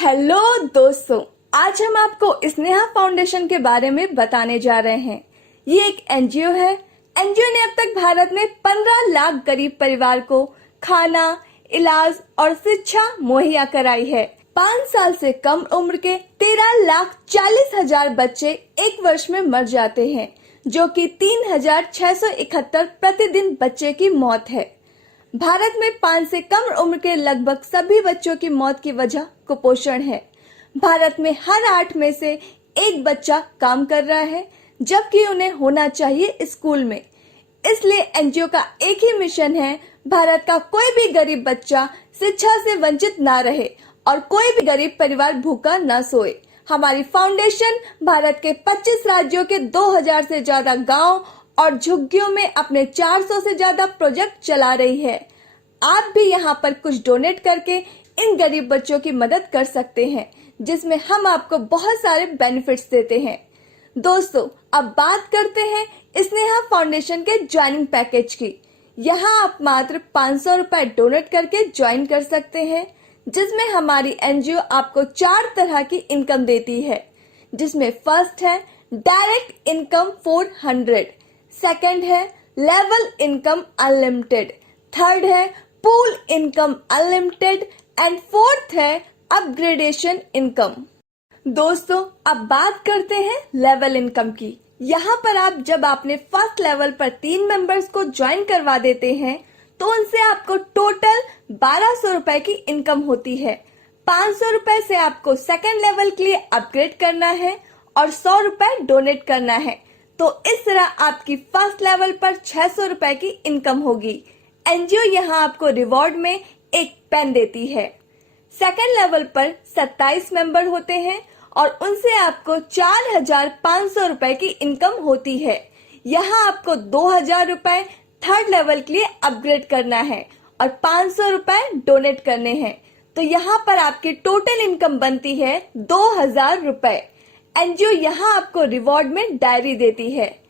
Hello दोस्तों, आज हम आपको स्नेहा फाउंडेशन के बारे में बताने जा रहे हैं। ये एक एनजीओ है। एनजीओ ने अब तक भारत में 15 लाख गरीब परिवार को खाना, इलाज और शिक्षा मुहैया कराई है। 5 साल से कम उम्र के 13,40,000 बच्चे एक वर्ष में मर जाते हैं, जो कि 3,671 प्रतिदिन बच्चे की मौत है। भारत में 5 से कम उम्र के लगभग सभी बच्चों की मौत की वजह कुपोषण है। भारत में हर 8 में से एक बच्चा काम कर रहा है, जबकि उन्हें होना चाहिए स्कूल में। इसलिए एनजीओ का एक ही मिशन है, भारत का कोई भी गरीब बच्चा शिक्षा से वंचित ना रहे और कोई भी गरीब परिवार भूखा न सोए। हमारी फाउंडेशन भारत के 25 राज्यों के 2000 से ज्यादा गांव और झुग्गियों में अपने 400 से ज्यादा प्रोजेक्ट चला रही है। आप भी यहाँ पर कुछ डोनेट करके इन गरीब बच्चों की मदद कर सकते हैं, जिसमें हम आपको बहुत सारे बेनिफिट्स देते हैं। दोस्तों, अब बात करते हैं स्नेहा फाउंडेशन के ज्वाइनिंग पैकेज की। यहाँ आप मात्र 500 रुपए डोनेट करके ज्वाइन कर सकते हैं, जिसमें हमारी एनजीओ आपको 4 तरह की इनकम देती है, जिसमें फर्स्ट है डायरेक्ट इनकम 400, सेकंड है लेवल इनकम अनलिमिटेड, थर्ड है pool income unlimited and fourth है अपग्रेडेशन इनकम। दोस्तों, अब बात करते हैं लेवल इनकम की। यहाँ पर आप जब आपने फर्स्ट लेवल पर 3 मेंबर्स को ज्वाइन करवा देते हैं, तो उनसे आपको टोटल 1200 रुपए की इनकम होती है। 500 रुपए से आपको सेकंड लेवल के लिए अपग्रेड करना है और 100 रुपए डोनेट करना है। तो इस तरह आपकी फर्स्ट लेवल पर 600 रुपए की इनकम होगी। एनजीओ यहाँ आपको रिवॉर्ड में एक पेन देती है। सेकंड लेवल पर 27 मेंबर होते हैं और उनसे आपको 4,500 रुपए की इनकम होती है। यहाँ आपको 2,000 रुपए थर्ड लेवल के लिए अपग्रेड करना है और 500 रुपए डोनेट करने हैं। तो यहाँ पर आपकी टोटल इनकम बनती है 2,000 रुपए। एनजीओ यहाँ आपको रिवॉर्ड में डायरी देती है।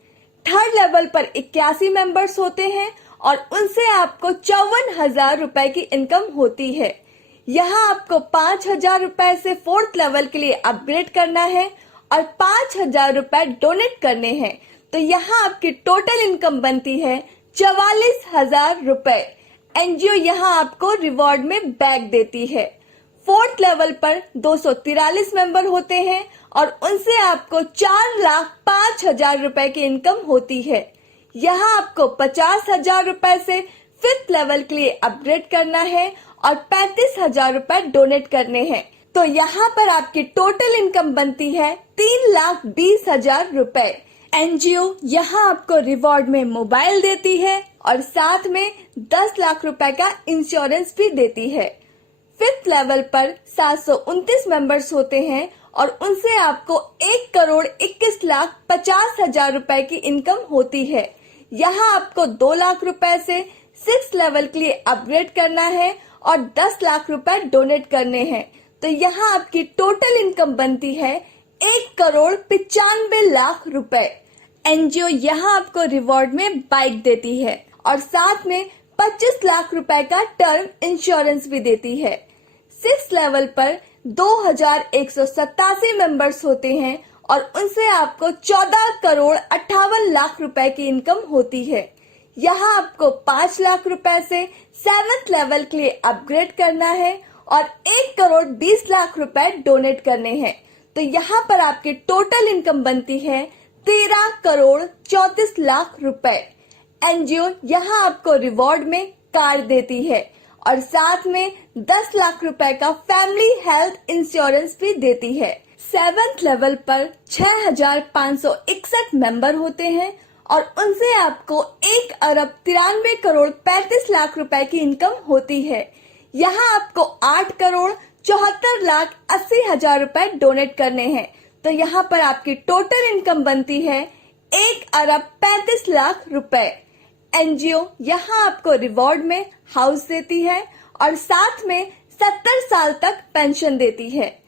थर्ड लेवल पर 81 मेंबर्स होते हैं और उनसे आपको 54,000 रुपए की इनकम होती है। यहाँ आपको 5,000 रुपए से फोर्थ लेवल के लिए अपग्रेड करना है और 5,000 रुपए डोनेट करने हैं। तो यहाँ आपकी टोटल इनकम बनती है 44,000 रुपए। एनजीओ यहाँ आपको रिवॉर्ड में बैग देती है। फोर्थ लेवल पर 243 मेंबर होते हैं और उनसे आपको 4,05,000 रुपए की इनकम होती है। यहाँ आपको 50,000 रुपए से फिफ्थ लेवल के लिए अपग्रेड करना है और 35,000 रुपए डोनेट करने हैं। तो यहाँ पर आपकी टोटल इनकम बनती है 3,20,000 रुपए। एनजीओ यहाँ आपको रिवॉर्ड में मोबाइल देती है और साथ में 10 लाख रुपए का इंश्योरेंस भी देती है। फिफ्थ लेवल पर 729 मेंबर्स होते हैं और उनसे आपको 1,21,50,000 रुपए की इनकम होती है। यहाँ आपको 2 लाख रुपए से 6 लेवल के लिए अपग्रेड करना है और 10 लाख रुपए डोनेट करने हैं। तो यहाँ आपकी टोटल इनकम बनती है 1,95,00,000 रुपए। एनजीओ यहाँ आपको रिवॉर्ड में बाइक देती है और साथ में 25 लाख रुपए का टर्म इंश्योरेंस भी देती है। 6 लेवल पर 2,187 मेंबर्स होते हैं और उनसे आपको 14,58,00,000 रुपए की इनकम होती है। यहाँ आपको 5 लाख रुपए से 7th लेवल के लिए अपग्रेड करना है और 1,20,00,000 रुपए डोनेट करने हैं। तो यहाँ पर आपकी टोटल इनकम बनती है 13,34,00,000 रुपए। एनजीओ यहाँ आपको रिवॉर्ड में कार देती है और साथ में 10 लाख रुपए का फैमिली हेल्थ इंश्योरेंस भी देती है। 7th लेवल पर 6,561 मेंबर होते हैं और उनसे आपको 1,93,35,00,000 रुपए की इनकम होती है। यहाँ आपको 8,74,80,000 रुपए डोनेट करने हैं। तो यहाँ पर आपकी टोटल इनकम बनती है 1,35,00,000 रुपए। एनजीओ यहाँ आपको रिवॉर्ड में हाउस देती है और साथ में 70 साल तक पेंशन देती है।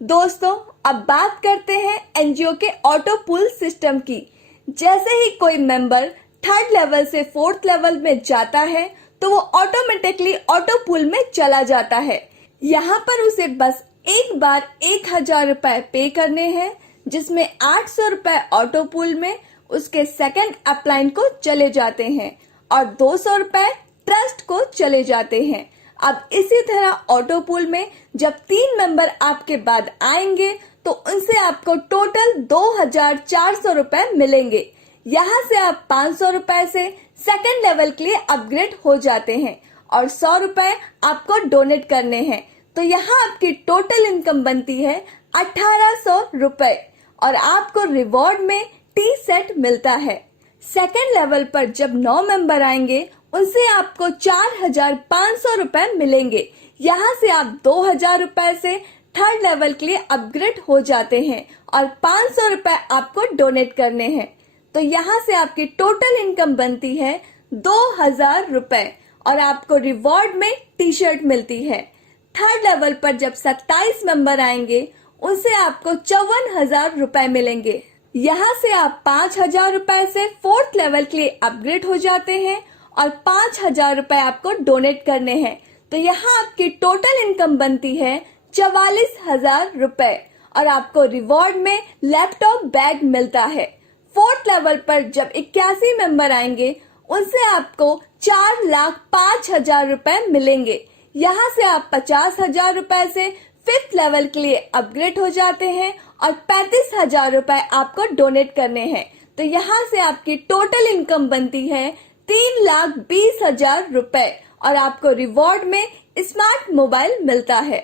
दोस्तों, अब बात करते हैं एनजीओ के ऑटो पुल सिस्टम की। जैसे ही कोई मेंबर थर्ड लेवल से फोर्थ लेवल में जाता है, तो वो ऑटोमेटिकली ऑटो पुल में चला जाता है। यहाँ पर उसे बस एक बार 1000 रुपए पे करने हैं, जिसमें 800 रुपए ऑटो पूल में उसके सेकंड अपलाइन को चले जाते हैं और 200 रुपए ट्रस्ट को चले जाते हैं। अब इसी तरह ऑटो पूल में जब 3 मेंबर आपके बाद आएंगे तो उनसे आपको टोटल 2400 रुपए मिलेंगे। यहाँ से आप 500 रुपए से सेकंड लेवल के लिए अपग्रेड हो जाते हैं और 100 रुपए आपको डोनेट करने हैं। तो यहाँ आपकी टोटल इनकम बनती है 1800 रुपए और आपको रिवॉर्ड में टी सेट मिलता है। सेकंड लेवल पर जब 9 मेंबर आएंगे उनसे आपको 4500 रुपए मिलेंगे। यहाँ से आप 2000 रुपए से थर्ड लेवल के लिए अपग्रेड हो जाते हैं और 500 रुपए आपको डोनेट करने हैं। तो यहाँ से आपकी टोटल इनकम बनती है 2000 रुपए और आपको रिवॉर्ड में टी शर्ट मिलती है। थर्ड लेवल पर जब 27 मेंबर आएंगे उनसे आपको 54,000 रुपए मिलेंगे। यहाँ से आप 5,000 रुपए से फोर्थ लेवल के लिए अपग्रेड हो जाते हैं और 5,000 रुपए आपको डोनेट करने हैं। तो यहाँ आपकी टोटल इनकम बनती है 44,000 रुपए और आपको रिवॉर्ड में लैपटॉप बैग मिलता है। फोर्थ लेवल पर जब 81 मेंबर आएंगे उनसे आपको 4,05,000 रुपए मिलेंगे। यहाँ से आप 50,000 रुपए से फिफ्थ लेवल के लिए अपग्रेड हो जाते हैं और 35,000 रुपए आपको डोनेट करने हैं। तो यहाँ से आपकी टोटल इनकम बनती है 3,20,000 रुपए और आपको रिवॉर्ड में स्मार्ट मोबाइल मिलता है।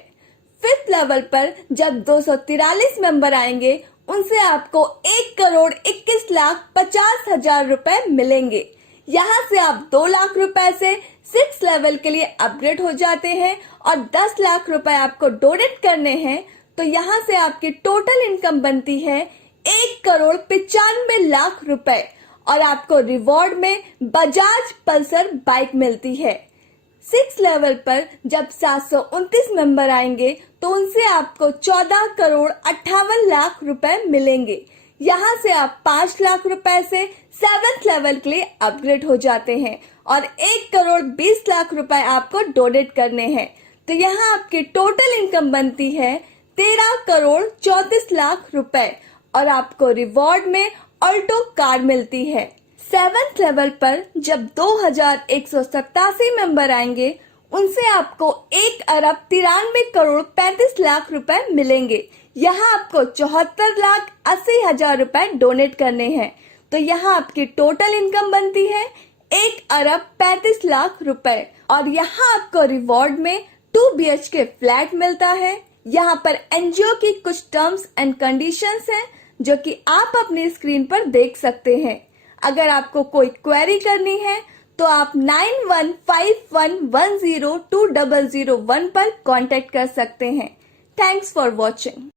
फिफ्थ लेवल पर जब 243 मेंबर आएंगे उनसे आपको 1,21,50,000 रुपए मिलेंगे। यहाँ से आप 2 लाख रुपए से 6 लेवल के लिए अपग्रेड हो जाते हैं और 10 लाख रुपए आपको डोनेट करने हैं। तो यहाँ से आपकी टोटल इनकम बनती है 1,95,00,000 रुपए और आपको रिवॉर्ड में बजाज पल्सर बाइक मिलती है। 6 लेवल पर जब 729 मेंबर आएंगे तो उनसे आपको 14,58,00,000 रुपए मिलेंगे। यहाँ से आप 5 लाख रुपए से 7th लेवल के लिए अपग्रेड हो जाते हैं और 1,20,00,000 रुपए आपको डोनेट करने हैं। तो यहाँ आपकी टोटल इनकम बनती है 13,34,00,000 रुपए और आपको रिवॉर्ड में ऑल्टो कार मिलती है। 7th लेवल पर जब 2,187 मेंबर आएंगे उनसे आपको 1,93,35,00,000 रुपए मिलेंगे। यहाँ आपको 74,80,000 रुपए डोनेट करने हैं। तो यहाँ आपकी टोटल इनकम बनती है 1,35,00,000 रुपए और यहाँ आपको रिवॉर्ड में 2 BHK फ्लैट मिलता है। यहाँ पर एनजीओ की कुछ टर्म्स एंड कंडीशंस हैं जो कि आप अपनी स्क्रीन पर देख सकते हैं। अगर आपको कोई क्वेरी करनी है तो आप 9151102001 पर कांटेक्ट कर सकते हैं। Thanks for watching.